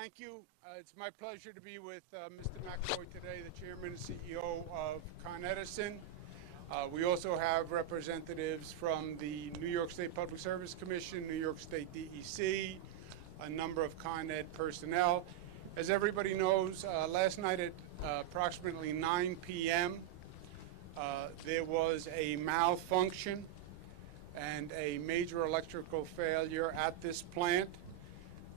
Thank you. It's my pleasure to be with Mr. McAvoy today, the Chairman and CEO of Con Edison. We also have representatives from the New York State Public Service Commission, New York State DEC, a number of Con Ed personnel. As everybody knows, last night at approximately 9 p.m., there was a malfunction and a major electrical failure at this plant.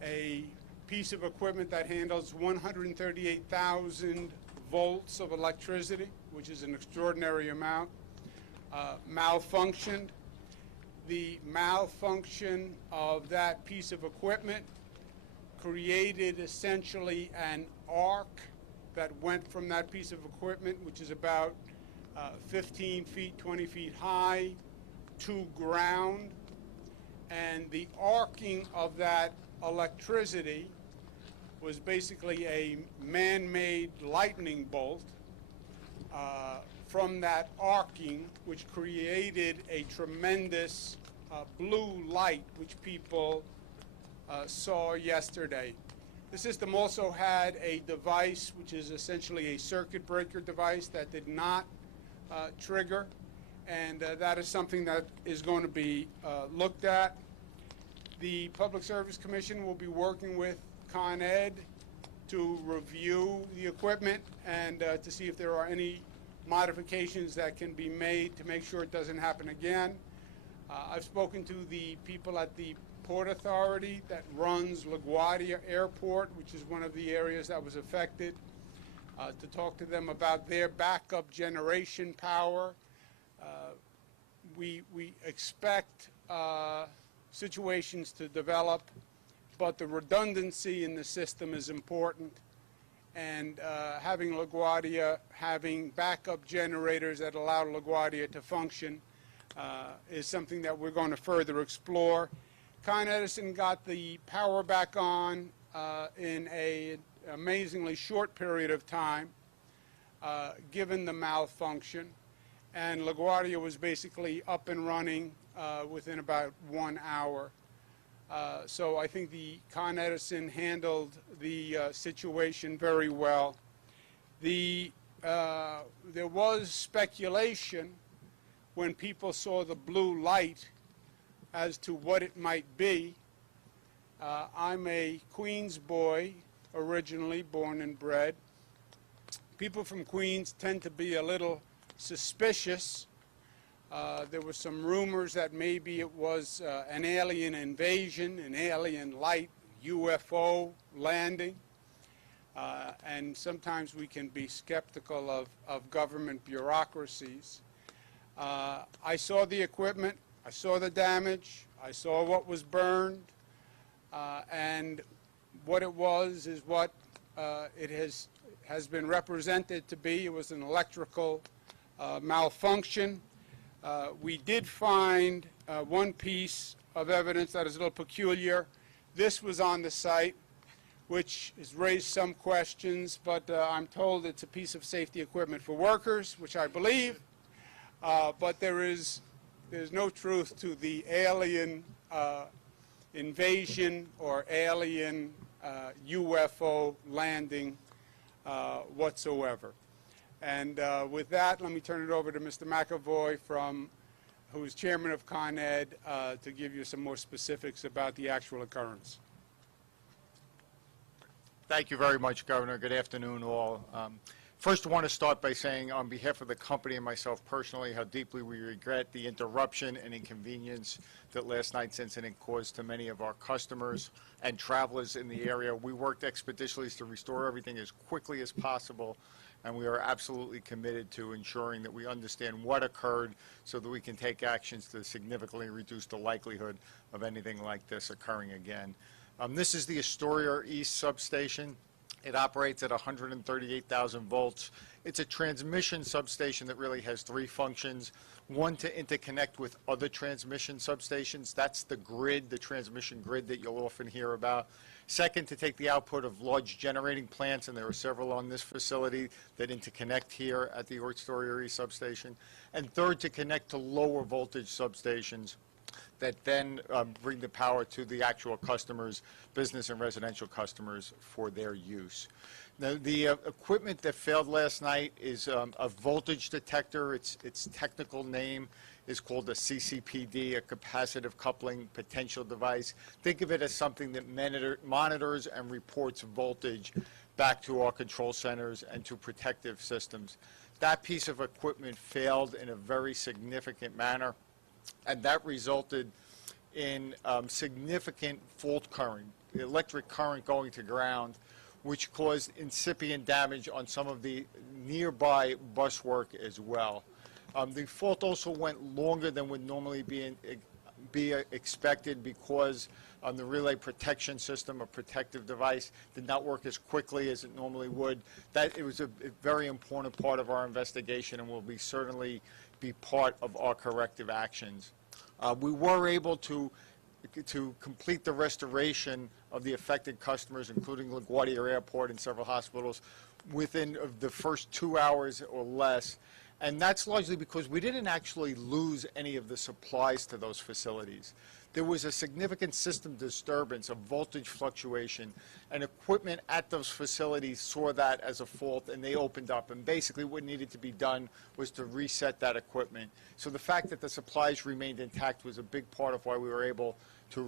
A piece of equipment that handles 138,000 volts of electricity, which is an extraordinary amount, malfunctioned. The malfunction of that piece of equipment created essentially an arc that went from that piece of equipment, which is about 15 feet, 20 feet high, to ground. And the arcing of that electricity was basically a man-made lightning bolt from that arcing, which created a tremendous blue light, which people saw yesterday. The system also had a device, which is essentially a circuit breaker device, that did not trigger, and that is something that is going to be looked at. The Public Service Commission will be working with Con Ed to review the equipment and to see if there are any modifications that can be made to make sure it doesn't happen again. I've spoken to the people at the Port Authority that runs LaGuardia Airport, which is one of the areas that was affected, to talk to them about their backup generation power. We expect situations to develop, but the redundancy in the system is important, and having LaGuardia having backup generators that allow LaGuardia to function is something that we're going to further explore. Con Edison got the power back on in an amazingly short period of time, given the malfunction, and LaGuardia was basically up and running within about 1 hour. So I think the Con Edison handled the situation very well. There was speculation when people saw the blue light as to what it might be. I'm a Queens boy, originally born and bred. People from Queens tend to be a little suspicious. There were some rumors that maybe it was an alien invasion, an alien light, UFO landing. And sometimes we can be skeptical of government bureaucracies. I saw the equipment, I saw the damage, I saw what was burned, and what it was is what it has been represented to be. It was an electrical malfunction. We did find one piece of evidence that is a little peculiar. This was on the site, which has raised some questions, but I'm told it's a piece of safety equipment for workers, which I believe, but there's no truth to the alien invasion or alien UFO landing whatsoever. And with that, let me turn it over to Mr. McAvoy, who is chairman of Con Ed, to give you some more specifics about the actual occurrence. Thank you very much, Governor. Good afternoon, all. First, I want to start by saying, on behalf of the company and myself personally, how deeply we regret the interruption and inconvenience that last night's incident caused to many of our customers and travelers in the area. We worked expeditiously to restore everything as quickly as possible, and we are absolutely committed to ensuring that we understand what occurred so that we can take actions to significantly reduce the likelihood of anything like this occurring again. This is the Astoria East substation. It operates at 138,000 volts. It's a transmission substation that really has three functions. One, to interconnect with other transmission substations. That's the grid, the transmission grid that you'll often hear about. Second, to take the output of large generating plants, and there are several on this facility that interconnect here at the Astoria East substation. And third, to connect to lower voltage substations that then bring the power to the actual customers, business and residential customers, for their use. Now, the equipment that failed last night is a voltage detector. Its technical name is called a CCPD, a capacitive coupling potential device. Think of it as something that monitors and reports voltage back to our control centers and to protective systems. That piece of equipment failed in a very significant manner, and that resulted in significant fault current, electric current going to ground, which caused incipient damage on some of the nearby bus work as well. The fault also went longer than would normally be expected because the relay protection system, a protective device, did not work as quickly as it normally would. It was a very important part of our investigation and will certainly be part of our corrective actions. We were able to complete the restoration of the affected customers, including LaGuardia Airport and several hospitals, within the first 2 hours or less. And that's largely because we didn't actually lose any of the supplies to those facilities. There was a significant system disturbance, a voltage fluctuation, and equipment at those facilities saw that as a fault, and they opened up. And basically what needed to be done was to reset that equipment. So the fact that the supplies remained intact was a big part of why we were able to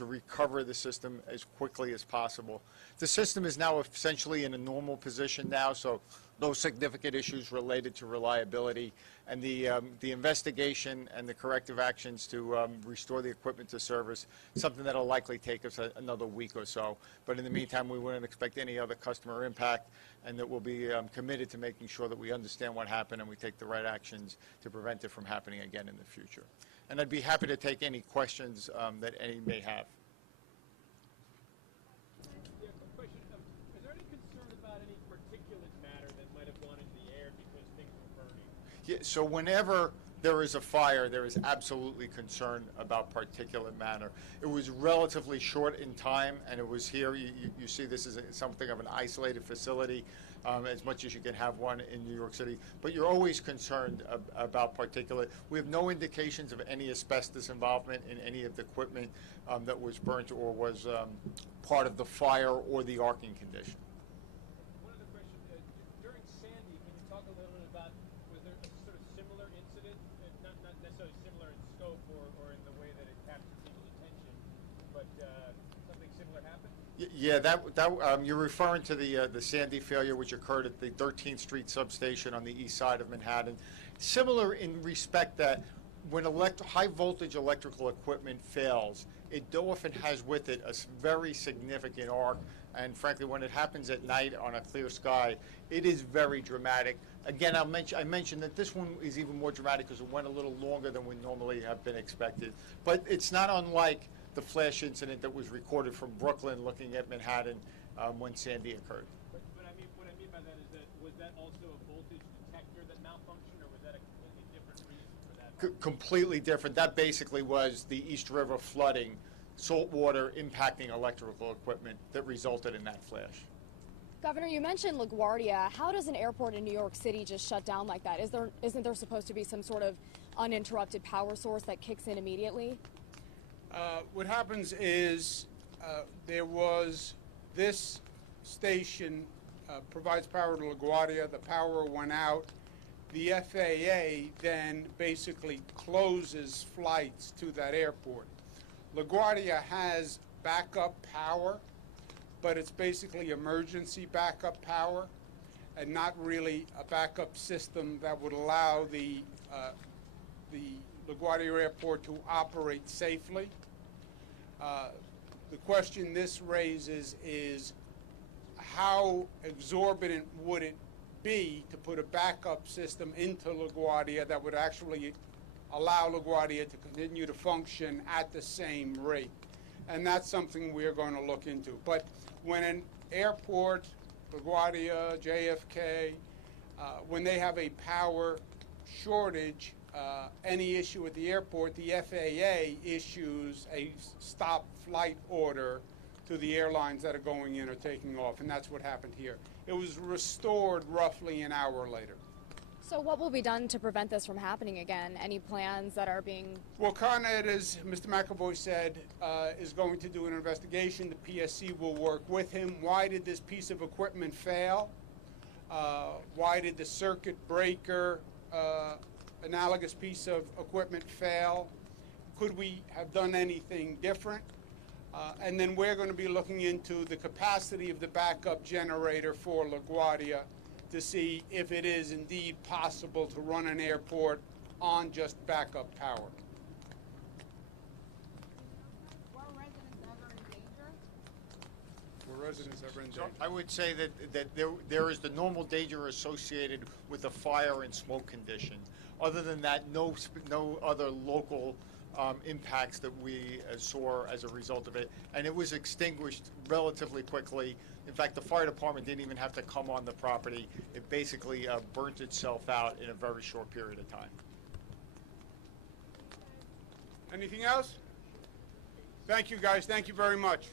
recover the system as quickly as possible. The system is now essentially in a normal position now, so no significant issues related to reliability, and the investigation and the corrective actions to restore the equipment to service, something that will likely take us another week or so. But in the meantime, we wouldn't expect any other customer impact, and that we'll be committed to making sure that we understand what happened and we take the right actions to prevent it from happening again in the future. And I'd be happy to take any questions that any may have. Yeah, quick question. Is there any concern about any particulate matter that might have gone into the air because things were burning? Yeah, so whenever there is a fire, there is absolutely concern about particulate matter. It was relatively short in time, and it was here. You see this is something of an isolated facility, as much as you can have one in New York City. But you're always concerned about particulate. We have no indications of any asbestos involvement in any of the equipment that was burnt or was part of the fire or the arcing condition. One other question. During Sandy, can you talk a little bit about, was there a sort of similar incident, not necessarily similar in scope or in the way that it captured people's attention, but something similar happened? Yeah, you're referring to the Sandy failure, which occurred at the 13th Street substation on the east side of Manhattan. Similar in respect that when high voltage electrical equipment fails, it often has with it a very significant arc. And frankly, when it happens at night on a clear sky, it is very dramatic. Again, I mentioned that this one is even more dramatic because it went a little longer than would normally have been expected. But it's not unlike the flash incident that was recorded from Brooklyn looking at Manhattan when Sandy occurred. But what I mean by that is that, was that also a voltage detector that malfunctioned, or was that a completely different reason for that? Completely different. That basically was the East River flooding, salt water impacting electrical equipment that resulted in that flash. Governor, you mentioned LaGuardia. How does an airport in New York City just shut down like that? Isn't there supposed to be some sort of uninterrupted power source that kicks in immediately? What happens is there was this station provides power to LaGuardia. The power went out. The FAA then basically closes flights to that airport. LaGuardia has backup power, but it's basically emergency backup power and not really a backup system that would allow the LaGuardia Airport to operate safely. The question this raises is how exorbitant would it be to put a backup system into LaGuardia that would actually allow LaGuardia to continue to function at the same rate? And that's something we're going to look into. But when an airport, LaGuardia, JFK, when they have a power shortage, any issue at the airport, the FAA issues a stop flight order to the airlines that are going in or taking off, and that's what happened here. It was restored roughly an hour later. So what will be done to prevent this from happening again? Any plans that are being... Well, Con Ed, as Mr. McAvoy said, is going to do an investigation. The PSC will work with him. Why did this piece of equipment fail? Why did the circuit breaker, analogous piece of equipment, fail? Could we have done anything different? And then we're going to be looking into the capacity of the backup generator for LaGuardia to see if it is indeed possible to run an airport on just backup power. Were residents ever in danger? Were residents ever in danger? I would say that there is the normal danger associated with a fire and smoke condition. Other than that, no other local impacts that we saw as a result of it, and it was extinguished relatively quickly. In fact, the fire department didn't even have to come on the property. It basically burnt itself out in a very short period of time. Anything else? Thank you, guys. Thank you very much.